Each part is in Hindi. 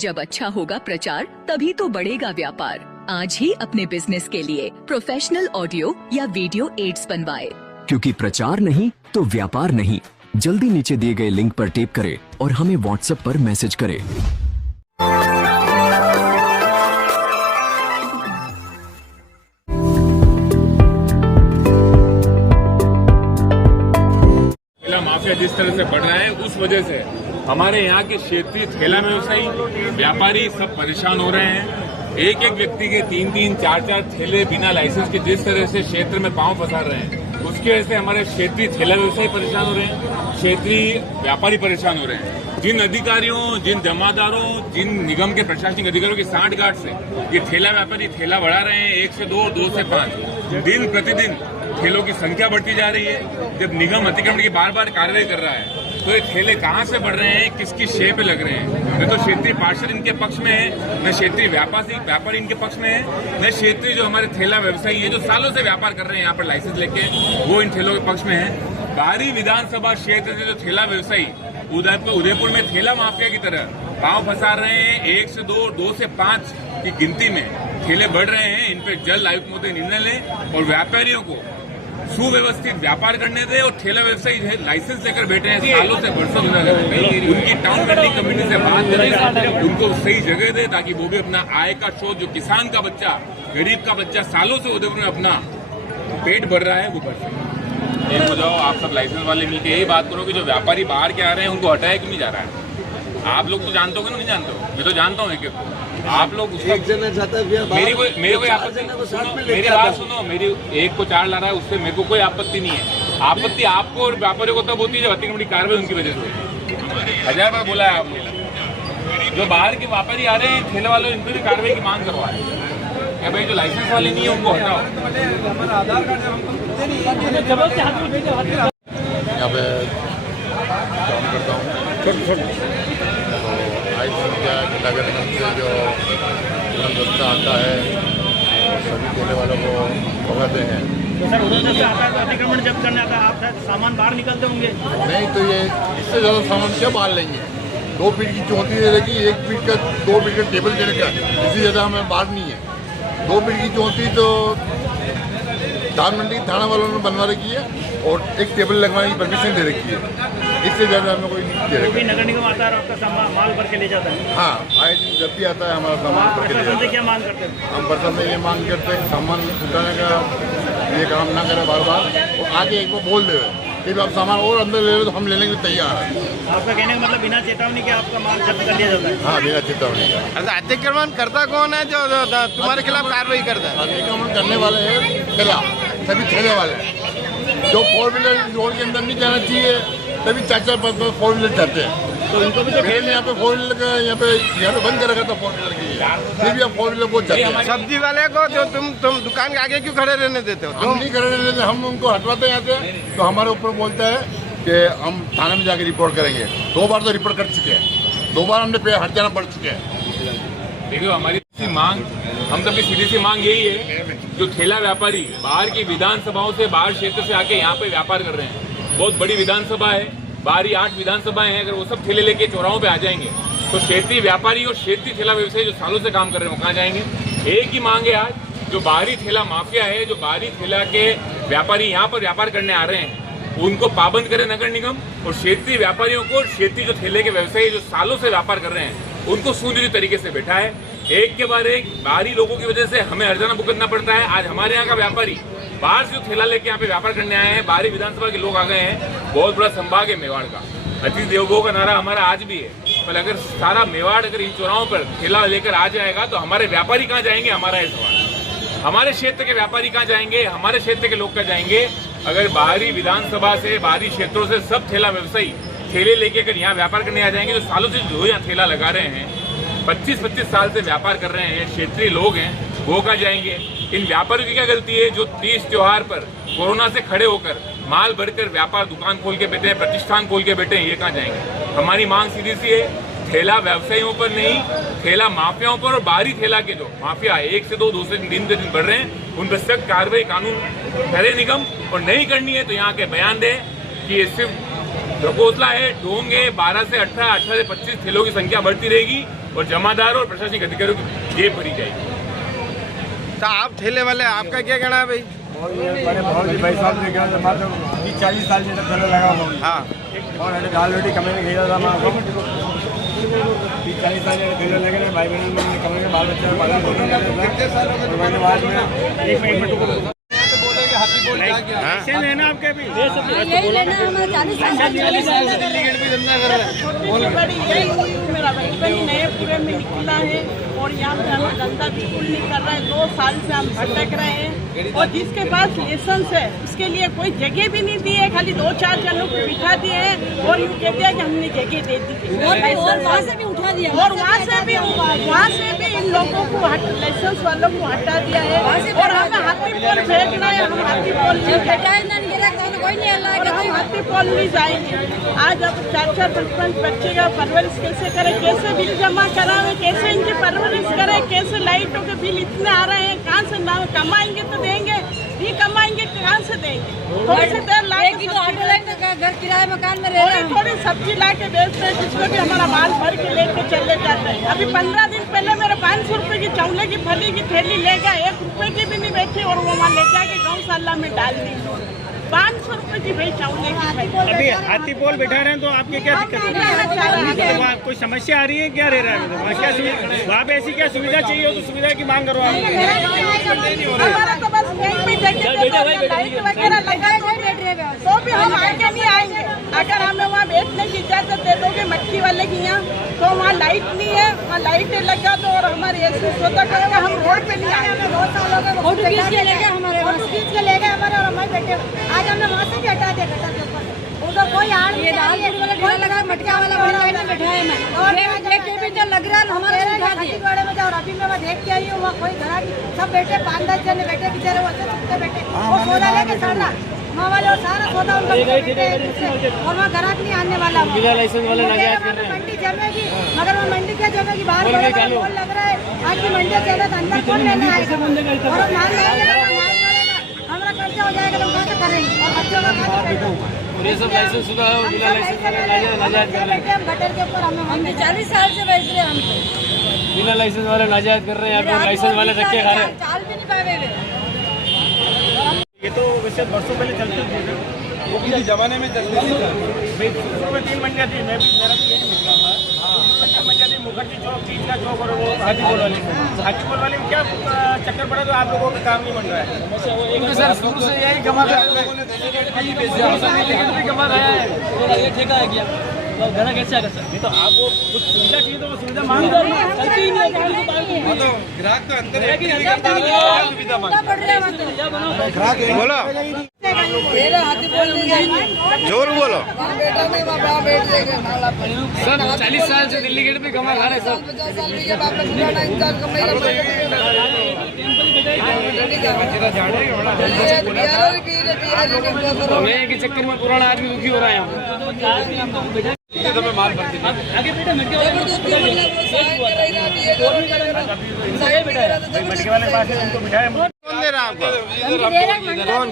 जब अच्छा होगा प्रचार तभी तो बढ़ेगा व्यापार। आज ही अपने बिजनेस के लिए प्रोफेशनल ऑडियो या वीडियो एड्स बनवाए, क्योंकि प्रचार नहीं तो व्यापार नहीं। जल्दी नीचे दिए गए लिंक पर टैप करें और हमें व्हाट्सएप पर मैसेज करें। माफिया जिस तरह से बढ़ रहा है उस वजह से हमारे यहाँ के क्षेत्रीय ठेला व्यवसायी व्यापारी सब परेशान हो रहे हैं। एक एक व्यक्ति के 3-3, 4-4 ठेले बिना लाइसेंस के जिस तरह से क्षेत्र में पांव पसार रहे हैं उसकी वजह से हमारे क्षेत्रीय ठेला व्यवसायी परेशान हो रहे हैं, क्षेत्रीय व्यापारी परेशान हो रहे हैं। जिन अधिकारियों, जिन जमादारों, जिन निगम के प्रशासनिक अधिकारियों की सांठगांठ से ये ठेला व्यापारी ठेला बढ़ा रहे हैं 1 से 2 और 2 से 5, दिन प्रतिदिन ठेलों की संख्या बढ़ती जा रही है। जब निगम अतिक्रमण की बार बार कार्रवाई कर रहा है तो ये ठेले कहां से बढ़ रहे हैं, किसकी शे पे लग रहे हैं? न तो क्षेत्रीय पार्षद इनके पक्ष में है, न क्षेत्रीय व्यापारी इनके पक्ष में है, न क्षेत्रीय जो हमारे ठेला व्यवसायी है जो सालों से व्यापार कर रहे हैं यहाँ पर लाइसेंस लेके, वो इन ठेलों के पक्ष में है। बाहरी विधानसभा क्षेत्र से जो ठेला व्यवसायी उदयपुर में ठेला माफिया की तरह पांव फंसा रहे हैं, 1 से 2, 2 से 5 की गिनती में ठेले बढ़ रहे हैं। इन पर जल्द आयुक्त महोदय निर्णय लें और व्यापारियों को सुव्यवस्थित व्यापार करने दे। और ठेला व्यवसायी लाइसेंस लेकर बैठे हैं सालों से, वर्षों से, उनकी टाउन वेंडिंग कमेटी से बात करें, उनको सही जगह दे ताकि वो भी अपना आय का स्रोत, जो किसान का बच्चा, गरीब का बच्चा सालों से उदयपुर में अपना पेट भर रहा है, वो भर सके। एक हो जाओ, आप सब लाइसेंस वाले मिलकर यही बात करो कि जो व्यापारी बाहर के आ रहे हैं उनको हटाया क्यों नहीं जा रहा है। आप लोग तो जानते हो कि नहीं जानते हो? मैं तो जानता हूँ एक आप लोग मेरी कोई आपत्ति, मेरी बात सुनो, मेरी एक को 4 ला रहा है उससे मेरे को कोई आपत्ति नहीं है। आपत्ति आपको और व्यापारियों को तब होती है जब अतिक्रमण की कार्रवाई उनकी वजह से। 1000 बार बोला है आपने, जो बाहर के व्यापारी आ रहे हैं ठेले वालों, इन पर भी कार्रवाई की मांग करवा है क्या भाई? जो लाइसेंस वाले नहीं है उनको हटाओ। यहाँ पे काम करता हूँ, नगर निगम से जो दस्ता आता है सभी ठेले वालों को पकड़ते हैं। तो सर उधर से आता है तो अतिक्रमण जब करने आता है आप शायद सामान बाहर निकलते होंगे? नहीं तो ये इससे ज़्यादा सामान क्या बाहर लेंगे? 2 फीट की चौंती दे रखी, 1 फीट का 2 फीट का टेबल दे रखा है, इससे ज़्यादा हमें बाहर नहीं है। 2 फीट की चौंती तो धान मंडी थाना वालों ने बनवा रखी है और एक टेबल लगवाने की परमिशन दे रखी है, इससे ज़्यादा हमें कोई नहीं दे रखा। नगर निगम आता है और आपका सामान माल भर के ले जाता है? हाँ, आए दिन जब भी आता है हमारा सामान भर के ले जाता है। क्या मांग करते हैं? हम प्रशासन से ये मांग करते हैं सामान उठाने का ये काम ना करें बार बार, और आगे एक को बोल दे कि आप सामान और अंदर ले लो तो हम लेने के लिए तैयार हैं। आपका कहने का मतलब बिना चेतावनी के आपका माल जब्त कर लिया जाता है? हाँ, बिना चेतावनी का। अतिक्रमण करता कौन है जो तुम्हारे खिलाफ कार्रवाई करता है? अतिक्रमण करने वाले हैं ठेला, सभी ठेले वाले जो 4 व्हीलर रोड के अंदर नहीं जाना चाहिए, तभी 4-4 4 व्हीलर जाते हैं। तो इनको भी मैंने यहाँ पे 4 व्हीलर का यहाँ पे बंद कर रखा था 4 व्हीलर की, फिर भी आप 4 व्हीलर बहुत जाते हैं। सब्जी वाले को जो तुम दुकान के आगे क्यों खड़े रहने देते हो? हम नहीं खड़े रहने देते, हम उनको हटवाते हैं यहाँ से, तो हमारे ऊपर बोलता है कि हम थाने में जाके रिपोर्ट करेंगे। 2 बार तो रिपोर्ट कर चुके हैं, 2 बार हमने पे हट जाना पड़ चुके हैं। देखो हमारी मांग, हम सबकी सीधी सी मांग यही है, जो ठेला व्यापारी बाहर की विधानसभाओं से, बाहर क्षेत्र से आके यहाँ पे व्यापार कर रहे हैं, बहुत बड़ी विधानसभा है, बाहरी 8 विधानसभाएं हैं, अगर वो सब ठेले लेके चौराहों पे आ जाएंगे तो क्षेत्रीय व्यापारी और क्षेत्रीय ठेला व्यवसायी जो सालों से काम कर रहे हैं वो कहाँ जाएंगे? एक ही मांग है आज, जो बाहरी ठेला माफिया है, जो बाहरी ठेला के व्यापारी यहाँ पर व्यापार करने आ रहे हैं, उनको पाबंद करे नगर निगम, और क्षेत्रीय व्यापारियों को, क्षेत्रीय जो ठेले के व्यवसायी जो सालों से व्यापार कर रहे हैं उनको सुनियोजित तरीके से बैठा है। एक के बाद एक बाहरी लोगों की वजह से हमें हर्जाना भुगतना पड़ता है। आज हमारे यहाँ का व्यापारी बाहर से जो ठेला लेके यहाँ पे व्यापार करने आए हैं, बाहरी विधानसभा के लोग आ गए हैं, बहुत बड़ा संभाग है मेवाड़ का। अतिथि देवो भव का नारा हमारा आज भी है, पर अगर सारा मेवाड़ अगर इन चौराहों पर ठेला लेकर आ जाएगा तो हमारे व्यापारी कहाँ जाएंगे? हमारा ये सवाल। हमारे क्षेत्र के व्यापारी कहाँ जाएंगे? हमारे क्षेत्र के लोग कहाँ जाएंगे? अगर बाहरी विधानसभा से, बाहरी क्षेत्रों से सब ठेला व्यवसायी ठेले लेके अगर यहाँ व्यापार करने आ जाएंगे, तो सालों से जो यहाँ ठेला लगा रहे हैं, 25-25 साल से व्यापार कर रहे हैं, क्षेत्रीय लोग हैं, वो कहाँ जाएंगे? इन व्यापारियों की क्या गलती है जो 30 त्योहार पर कोरोना से खड़े होकर माल भरकर व्यापार दुकान खोल के बैठे हैं, प्रतिष्ठान खोल के बैठे हैं, ये कहाँ जाएंगे? हमारी मांग सीधी सी है, ठेला व्यवसायियों पर नहीं, ठेला माफियाओं पर, और बाहरी ठेला के जो माफिया 1 से 2, 2 से 3 दिन बढ़ रहे हैं, उन पर सख्त कार्रवाई कानून करे निगम, और नहीं करनी है तो यहाँ के बयान दे कि ये सिर्फ प्रकोसला है, ढोंग है, 12 से 18, 18 से 25 ठेलों की संख्या बढ़ती रहेगी और जमादार और प्रशासनिक अधिकारियों की जेब भरी जाएगी। तो आप ठेले वाले, आपका क्या कहना है भाई? भाई साहब ने कहा मात्र 40 साल से ठेला लगा हुआ। हाँ, और दाल रोटी कमाने में गया था मैं 40 साल से ठेला लगे ना भाई बहन में कमाने में बाल बच्चा पालन कितने साल बाद में एक मिनट ऐसे लेना आपके भी यही लेना है हमारा 40 साल छोटी बड़ी यही हुई मेरा बचपन ही नए पूरे में निकला है और यहाँ पे हमें धंधा बिल्कुल नहीं कर रहा है। 2 साल से हम भटक रहे हैं और जिसके पास लाइसेंस है उसके लिए कोई जगह भी नहीं दी है, खाली 2-4 जनों को बिठा दिए हैं और यूँ कहते हैं कि हमने जगह दे दी और वहाँ से भी उठा दिया और वहाँ से भी इन लोगों को लाइसेंस वालों को हटा दिया है और हमें हाथी पोल फेंकना है। हम हाथी पोल कोई नहीं अल्लाह और हम हाथी पोल नहीं जाएंगे। आज अब 4-4 5-5 बच्चे का परवरिश कैसे करें, कैसे बिल जमा करावे, कैसे इनकी परवरिश करें, कैसे लाइटों के बिल इतने आ रहे हैं, कहाँ से ना कमाएंगे तो देंगे, नहीं कमाएंगे कहाँ से देंगे। थोड़ी सी देर घर किराए मकान में रह थोड़ी सब्जी ला के बेचते हैं जिसमें भी हमारा माल भर के लेके चले जाते हैं। अभी 15 दिन पहले मेरे 500 रुपए की चौले की फली की थैली ले गया, 1 रुपए की भी नहीं बेची और वो वहाँ ले जाके गौशाला में डाल दी 500 रुपए की भाई चौले की थैली। अभी हाथी पोल बैठा रहे हैं तो आपकी क्या दिक्कत है? वहाँ कोई समस्या आ रही है, क्या रह रहा है वहाँ? क्या वहाँ पे ऐसी क्या सुविधा चाहिए हो तो सुविधा की मांग करो आप। हमारा तो बस यहीं पे लाइट वगैरह लगा तो भी हम आगे नहीं आएंगे। अगर हमें वहाँ बैठने की इजाजत दे दोगे मट्टी वाले की यहाँ, तो वहाँ लाइट नहीं है, वहाँ लाइटें लगा दो और हमारे ऐसे सोचा करेंगे हम रोड पे नहीं आएंगे। 2 सालों के फोटो खींच के ले गए हमारे फोटो खींच के ले गए हमारे और हमारे बेटे। आज हमने वहाँ से भी हटा दिया गटर के ऊपर, उधर कोई आड़ ये दाल रोटी वाला ठेला लगा मटका वाला बड़ा वाला बैठाया मैं और एक जो लग रहा है हमारे उठा दिए वाड़े में जाओ। अभी मैं देख के आई हूँ वहाँ कोई घर सब बैठे 5-10 जने बैठे बेचारे वो बैठे वो सोना लेके चढ़ रहा माँ वाले और सारा सोना उनका और वहाँ ग्राहक नहीं आने वाला। लाइसेंस वाले मंडी जमेगी मगर वो मंडी क्या जमेगी, बाहर बोल लग रहा है आज की मंडी चले तो अंदर कौन लेने आएगा और माल हमारा खर्चा हो जाएगा तो कहाँ से करेंगे और बच्चों का खाना ये सब लाइसेंस शुदा है, बिना लाइसेंस वाले नाजायज कर रहे हैं। गटर के ऊपर हम 40 साल से बेच रहे हैं हम तो बिना लाइसेंस वाले नाजायज कर रहे हैं, यहाँ पे लाइसेंस वाले रख के खा रहे हैं। चाल भी नहीं पाए हुए। ये तो वैसे बरसों पहले चलती थी, वो किसी जमाने में चलती थी। शुरू में 3 मंडियाँ थी, मैं भी मेरा भी यही निकला था। 3 मंडियाँ थी, मुखर्जी चौक, तीज का चौक और वो हाजीपुर वाली। हाजीपुर वाली में क्या चक्कर पड़ा तो आप लोगों का काम नहीं बन रहा है। सर शुरू से यही कमा कमा रहा है, ये ठेका है क्या घर कैसे आएगा सर? नहीं तो आप वो कुछ सुविधा चाहिए तो वो सुविधा मांग दो, चलती ही नहीं है। ग्राहक तो अंदर सुविधा बोलो जोर बोलो। सर 40 साल से दिल्ली गेट पे कमा खा रहे सर। मैं के चक्कर में पुराना आदमी दुखी हो रहा है। तो मैं माल भरती आगे बेटा मटके वाले पास उनको बिठाया। कौन दे रहा है आपको? कौन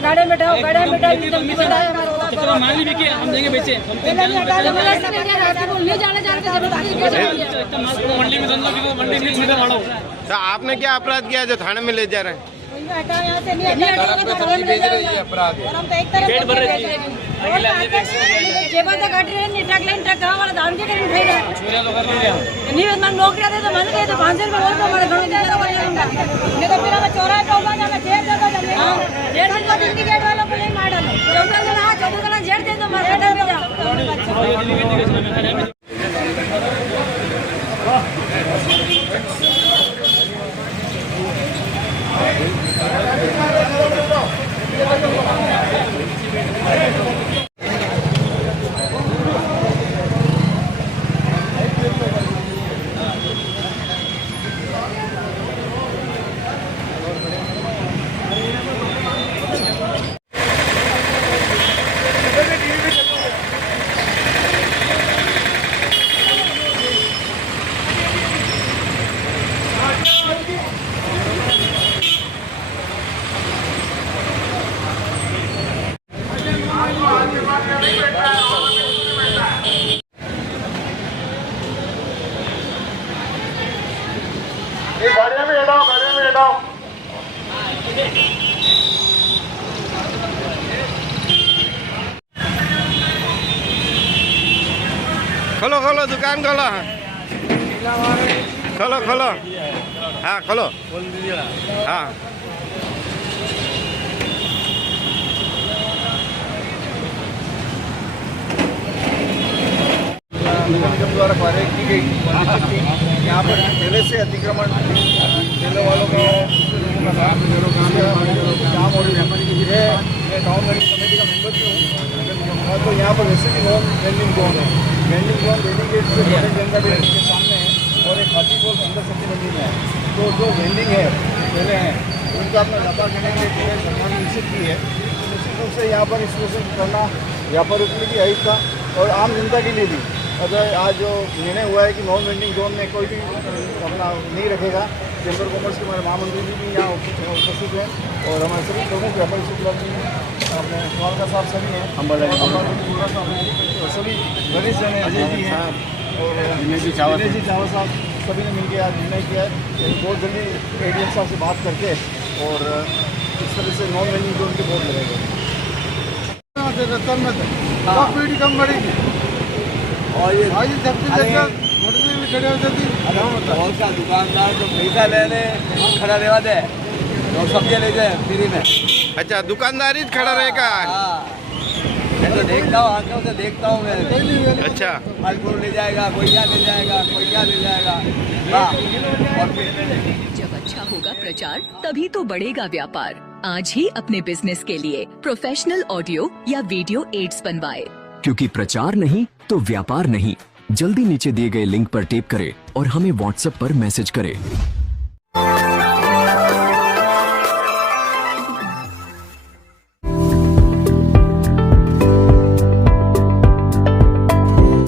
गाड़ी में बैठाओ, गाड़ी में बैठाओ, मान लीजिए कि हम देंगे बेचे मंडी में धंधा भी मंडी में सुविधा बढ़ाओ। तो आपने क्या अपराध किया जो थाने में ले जा रहे हैं? पेट भर रही है ट्रक गाँव वाला धान के करीब उठाई नहीं नौकरियाँ दे तो मन गए तो 500 रुपये और हमारे घर नहीं तो फिर हमें चौराहे पे होगा हमें जेल दे दो जल्दी गेट वालों को नहीं मार डालो 14 जेल दे दो मार्केट में जाओ। खोलो खोलो दुकान खोलो खोलो खोलो हाँ खोलो हाँ नगर निगम द्वारा कार्रवाई की गई यहाँ पर पहले से अतिक्रमण ठेले वालों का काम और ये टाउन वेंडिंग कमेटी का मेंबर भी हूँ तो यहाँ पर वैसे भी नॉन वेंडिंग जोन है। वेंडिंग जोन वेंडिंग गेट से जनता बैंक के सामने है और एक हाथी पोल अंदर सब्जी मंडी में है। तो जो वेंडिंग है पहले हैं उनका अपना व्यापार करने के लिए सरकार ने निश्चित की है। निश्चित रूप से यहाँ पर इसको करना व्यापार रुकने की हित था और आम जनता के लिए भी। अगर आज जो निर्णय हुआ है कि नॉन वेंडिंग जोन में कोई भी अपना नहीं रखेगा, चैम्बर कॉमर्स के हमारे महामंत्री जी भी यहाँ उपस्थित हैं और हमारे सभी प्रमुख व्यापारी क्लब भी अपने स्वागत साहब सभी हैं सभी वरिष्ठ जन अजय जी हैं और दिनेश जी चावल साहब सभी ने मिलकर आज निर्णय किया है कि बहुत जल्दी एडीएम साहब से बात करके और इस तरह से नॉन वेंडिंग जोन के बोर्ड लगाएंगे। पीढ़ी कम बढ़ेगी और ये बहुत सा दुकानदार जो पैसा लेने खड़ा रहवा दे तो सब्जी ले जाए फ्री में। अच्छा दुकानदारी खड़ा रहेगा। मैं तो देखता हूँ आंखों से देखता हूँ मैं। अच्छा फलफूल ले जाएगा कोई क्या ले जाएगा कोई क्या ले जाएगा हाँ। और जब अच्छा होगा प्रचार तभी तो बढ़ेगा व्यापार। आज ही अपने बिजनेस के लिए प्रोफेशनल ऑडियो या वीडियो एड्स बनवाए। क्योंकि प्रचार नहीं तो व्यापार नहीं। जल्दी नीचे दिए गए लिंक पर टैप करें और हमें व्हाट्सएप पर मैसेज करें।